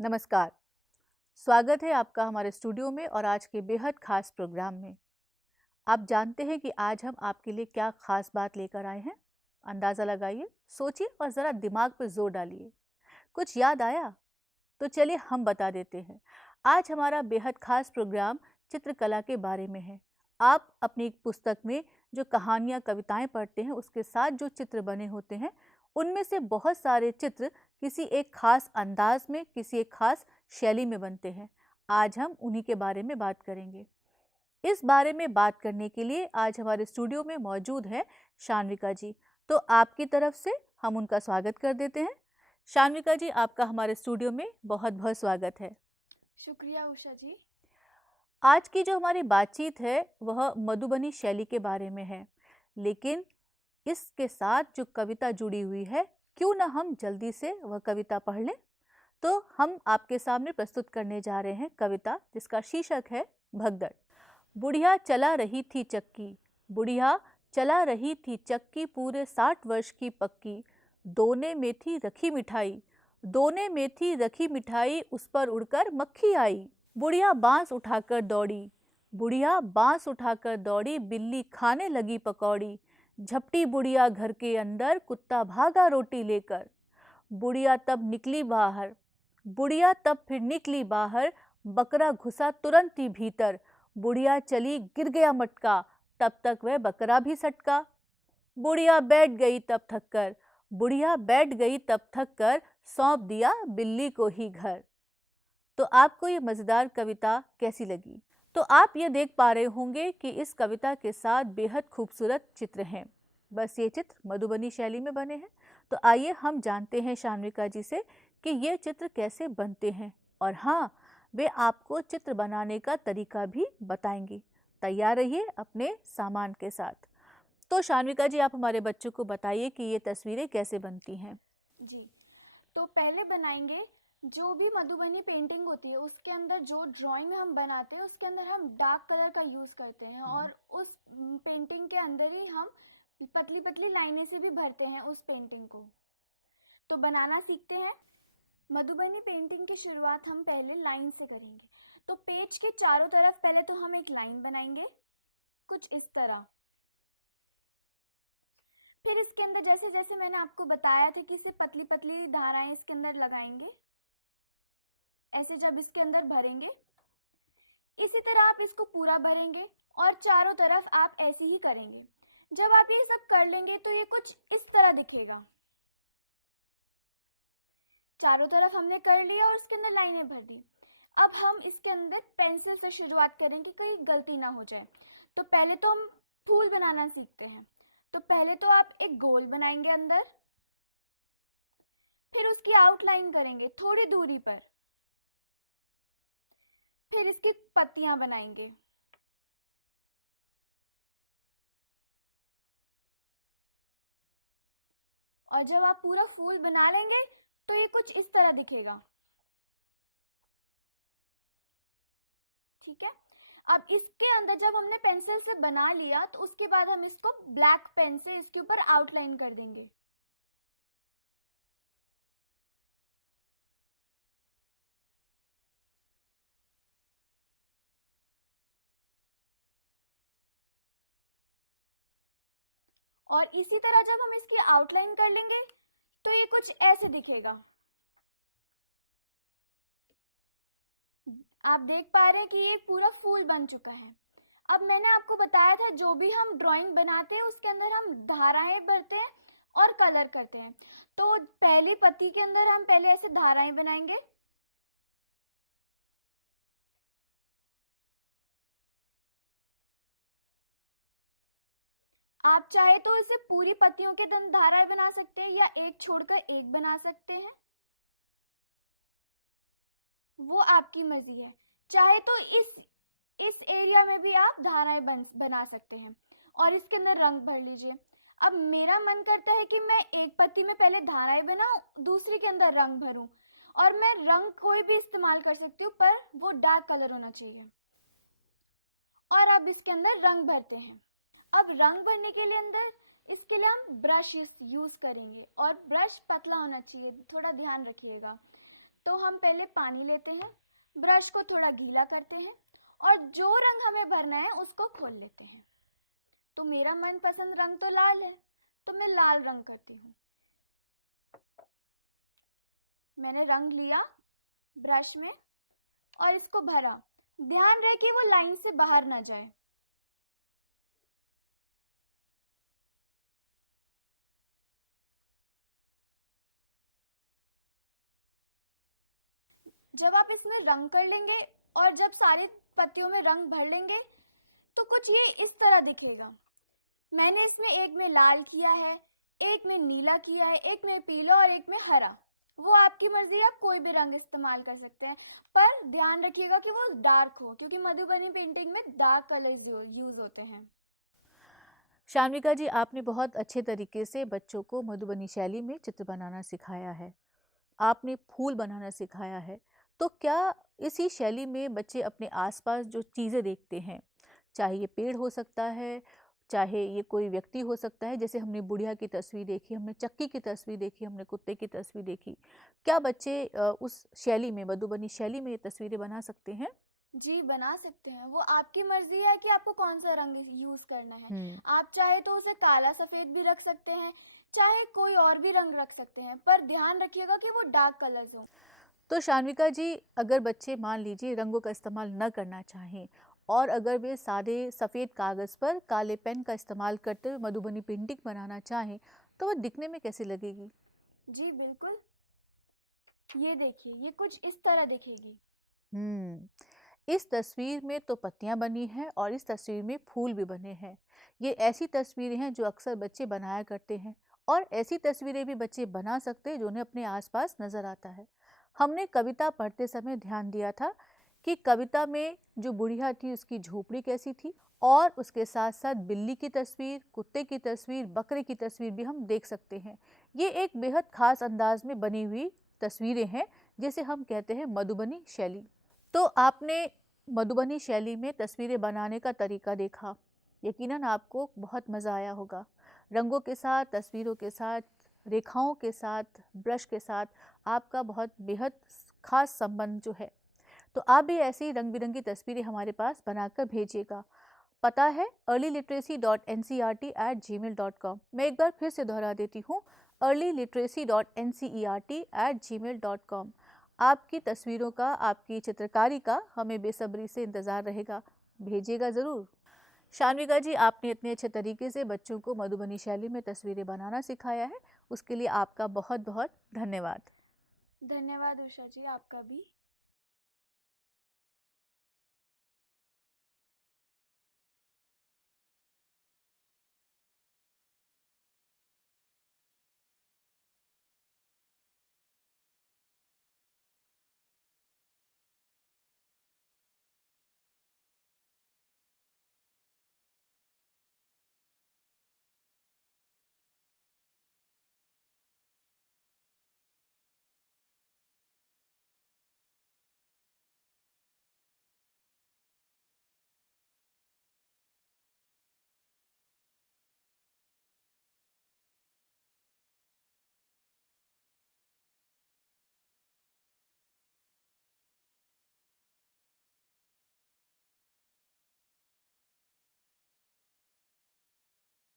नमस्कार। स्वागत है आपका हमारे स्टूडियो में और आज के बेहद खास प्रोग्राम में। आप जानते हैं कि आज हम आपके लिए क्या खास बात लेकर आए हैं? अंदाज़ा लगाइए, सोचिए और ज़रा दिमाग पर जोर डालिए। कुछ याद आया? तो चलिए हम बता देते हैं। आज हमारा बेहद खास प्रोग्राम चित्रकला के बारे में है। आप अपनी एक पुस्तक में जो कहानियाँ, कविताएं पढ़ते हैं, उसके साथ जो चित्र बने होते हैं, उनमें से बहुत सारे चित्र किसी एक खास अंदाज में, किसी एक खास शैली में बनते हैं। आज हम उन्हीं के बारे में बात करेंगे। इस बारे में बात करने के लिए आज हमारे स्टूडियो में मौजूद है शान्विका जी। तो आपकी तरफ से हम उनका स्वागत कर देते हैं। शान्विका जी, आपका हमारे स्टूडियो में बहुत बहुत स्वागत है। शुक्रिया उषा जी। आज की जो हमारी बातचीत है वह मधुबनी शैली के बारे में है, लेकिन इसके साथ जो कविता जुड़ी हुई है, क्यों ना हम जल्दी से वह कविता पढ़ लें। तो हम आपके सामने प्रस्तुत करने जा रहे हैं कविता, जिसका शीर्षक है भगदड़। बुढ़िया चला रही थी चक्की, बुढ़िया चला रही थी चक्की, पूरे 60 वर्ष की पक्की। दोने में थी रखी मिठाई, दोने में थी रखी मिठाई, उस पर उड़कर मक्खी आई। बुढ़िया बांस उठाकर दौड़ी, बुढ़िया बांस उठाकर दौड़ी, बिल्ली खाने लगी पकौड़ी। झपटी बुढ़िया घर के अंदर, कुत्ता भागा रोटी लेकर। बुढ़िया तब निकली बाहर, बुढ़िया तब फिर निकली बाहर, बकरा घुसा तुरंत ही भीतर। बुढ़िया चली गिर गया मटका, तब तक वह बकरा भी सटका। बुढ़िया बैठ गई तब थक कर, बुढ़िया बैठ गई तब थक कर, सौंप दिया बिल्ली को ही घर। तो आपको ये मज़ेदार कविता कैसी लगी? तो आप ये देख पा रहे होंगे कि इस कविता के साथ बेहद खूबसूरत चित्र हैं। बस ये चित्र मधुबनी शैली में बने हैं। तो आइए हम जानते हैं शान्विका जी से कि ये चित्र कैसे बनते हैं, और हाँ, वे आपको चित्र बनाने का तरीका भी बताएंगी। तैयार रहिए अपने सामान के साथ। तो शान्विका जी, आप हमारे बच्चों को बताइए कि ये तस्वीरें कैसे बनती हैं। जी, तो पहले बनाएंगे जो भी मधुबनी पेंटिंग होती है उसके अंदर जो ड्राइंग हम बनाते हैं उसके अंदर हम डार्क कलर का यूज़ करते हैं और उस पेंटिंग के अंदर ही हम पतली पतली लाइनें से भी भरते हैं उस पेंटिंग को। तो बनाना सीखते हैं। मधुबनी पेंटिंग की शुरुआत हम पहले लाइन से करेंगे। तो पेज के चारों तरफ पहले तो हम एक लाइन बनाएंगे कुछ इस तरह। फिर इसके अंदर जैसे जैसे मैंने आपको बताया था कि इसे पतली पतली धाराएं इसके अंदर लगाएंगे, ऐसे जब इसके अंदर भरेंगे इसी तरह आप इसको पूरा भरेंगे और चारों तरफ आप ऐसे ही करेंगे। जब आप ये सब कर लेंगे तो ये कुछ इस तरह दिखेगा। चारों तरफ हमने कर लिया और इसके अंदर लाइनें भर दी। अब हम इसके अंदर पेंसिल से शुरुआत करेंगे, कोई गलती ना हो जाए। तो पहले तो हम फूल बनाना सीखते हैं। तो पहले तो आप एक गोल बनाएंगे अंदर, फिर उसकी आउटलाइन करेंगे थोड़ी दूरी पर, फिर इसकी पत्तियां बनाएंगे। और जब आप पूरा फूल बना लेंगे तो ये कुछ इस तरह दिखेगा। ठीक है। अब इसके अंदर जब हमने पेंसिल से बना लिया तो उसके बाद हम इसको ब्लैक पेन से इसके ऊपर आउटलाइन कर देंगे। और इसी तरह जब हम इसकी आउटलाइन कर लेंगे तो ये कुछ ऐसे दिखेगा। आप देख पा रहे हैं कि ये पूरा फूल बन चुका है। अब मैंने आपको बताया था जो भी हम ड्राइंग बनाते हैं उसके अंदर हम धाराएं भरते हैं और कलर करते हैं। तो पहली पत्ती के अंदर हम पहले ऐसे धाराएं बनाएंगे। आप चाहे तो इसे पूरी पत्तियों के धाराएं बना सकते हैं या एक छोड़कर एक बना सकते हैं, वो आपकी मर्जी है। चाहे तो इस एरिया में भी आप धाराएं बना सकते हैं और इसके अंदर रंग भर लीजिए। अब मेरा मन करता है कि मैं एक पत्ती में पहले धाराएं बनाऊं, दूसरी के अंदर रंग भरूं, और मैं रंग कोई भी इस्तेमाल कर सकती हूँ पर वो डार्क कलर होना चाहिए। और अब इसके अंदर रंग भरते हैं। अब रंग भरने के लिए अंदर इसके लिए हम ब्रश यूज करेंगे और ब्रश पतला होना चाहिए, थोड़ा ध्यान रखिएगा। तो हम पहले पानी लेते हैं, ब्रश को थोड़ा गीला करते हैं और जो रंग हमें भरना है उसको खोल लेते हैं। तो मेरा मनपसंद रंग तो लाल है, तो मैं लाल रंग करती हूँ। मैंने रंग लिया ब्रश में और इसको भरा। ध्यान रहे कि वो लाइन से बाहर ना जाए। जब आप इसमें रंग कर लेंगे और जब सारे पत्तियों में रंग भर लेंगे तो कुछ ये इस तरह दिखेगा। मैंने इसमें एक में लाल किया है, एक में नीला किया है, एक में पीला और एक में हरा। वो आपकी मर्जी, आप कोई भी रंग इस्तेमाल कर सकते हैं, पर ध्यान रखिएगा कि वो डार्क हो, क्योंकि मधुबनी पेंटिंग में डार्क कलर्स यूज होते हैं। शान्विका जी, आपने बहुत अच्छे तरीके से बच्चों को मधुबनी शैली में चित्र बनाना सिखाया है। आपने फूल बनाना सिखाया है। तो क्या इसी शैली में बच्चे अपने आसपास जो चीज़ें देखते हैं, चाहे ये पेड़ हो सकता है, चाहे ये कोई व्यक्ति हो सकता है, जैसे हमने बुढ़िया की तस्वीर देखी, हमने चक्की की तस्वीर देखी, हमने कुत्ते की तस्वीर देखी, क्या बच्चे उस शैली में, मधुबनी शैली में ये तस्वीरें बना सकते हैं? जी, बना सकते हैं। वो आपकी मर्जी है कि आपको कौन सा रंग यूज करना है। हम्म। आप चाहे तो उसे काला सफेद भी रख सकते हैं, चाहे कोई और भी रंग रख सकते हैं, पर ध्यान रखिएगा कि वो डार्क कलर्स हो। तो शान्विका जी, अगर बच्चे मान लीजिए रंगों का इस्तेमाल न करना चाहें और अगर वे सादे सफ़ेद कागज़ पर काले पेन का इस्तेमाल करते हुए मधुबनी पेंटिंग बनाना चाहें, तो वह दिखने में कैसी लगेगी? जी बिल्कुल, ये देखिए, ये कुछ इस तरह दिखेगी। इस तस्वीर में तो पत्तियां बनी हैं और इस तस्वीर में फूल भी बने हैं। ये ऐसी तस्वीरें हैं जो अक्सर बच्चे बनाया करते हैं और ऐसी तस्वीरें भी बच्चे बना सकते हैं जो उन्हें अपने आसपास नजर आता है। हमने कविता पढ़ते समय ध्यान दिया था कि कविता में जो बुढ़िया थी उसकी झोपड़ी कैसी थी और उसके साथ साथ बिल्ली की तस्वीर, कुत्ते की तस्वीर, बकरे की तस्वीर भी हम देख सकते हैं। ये एक बेहद खास अंदाज में बनी हुई तस्वीरें हैं जिसे हम कहते हैं मधुबनी शैली। तो आपने मधुबनी शैली में तस्वीरें बनाने का तरीका देखा, यकीनन आपको बहुत मज़ा आया होगा। रंगों के साथ, तस्वीरों के साथ, रेखाओं के साथ, ब्रश के साथ आपका बहुत बेहद खास संबंध जो है। तो आप भी ऐसी ही रंग बिरंगी तस्वीरें हमारे पास बनाकर भेजिएगा। पता है earlyliteracy.ncert@gmail.com। मैं एक बार फिर से दोहरा देती हूँ, earlyliteracy.ncert@gmail.com। आपकी तस्वीरों का, आपकी चित्रकारी का हमें बेसब्री से इंतज़ार रहेगा। भेजिएगा ज़रूर। शान्विका जी, आपने इतने अच्छे तरीके से बच्चों को मधुबनी शैली में तस्वीरें बनाना सिखाया है, उसके लिए आपका बहुत बहुत धन्यवाद। धन्यवाद उषा जी, आपका भी।